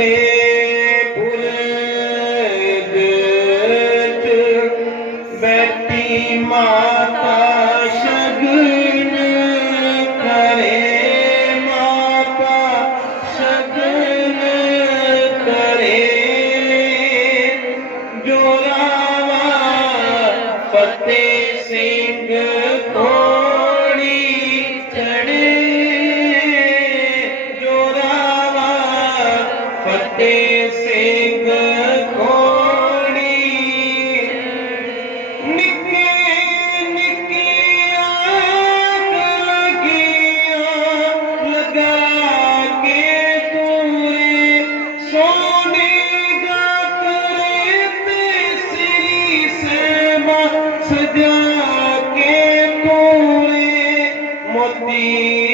ਵੱਡੇ ਪੁਰਗਤ ਬੈਠੀ ਮਾਤਾ ਸ਼ਗਨ ਕਰੇ ਮਾਤਾ ਸ਼ਗਨ ਕਰੇ। ਜੋਰਾਵਾ ਫਤਿਹ ਸੇ सजा के पूरे मोती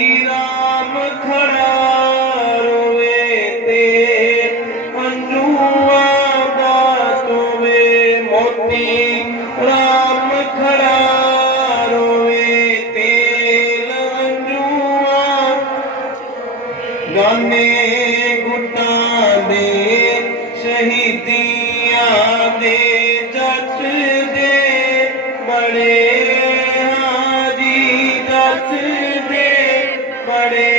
ਗਾਨੇ ਗੁਟਾਂ ਦੇ ਸ਼ਹੀਦੀਆਂ ਦੇ ਜੱਟ ਦੇ ਬੜੇ ਹਾਜੀ ਜੱਟ ਦੇ ਬੜੇ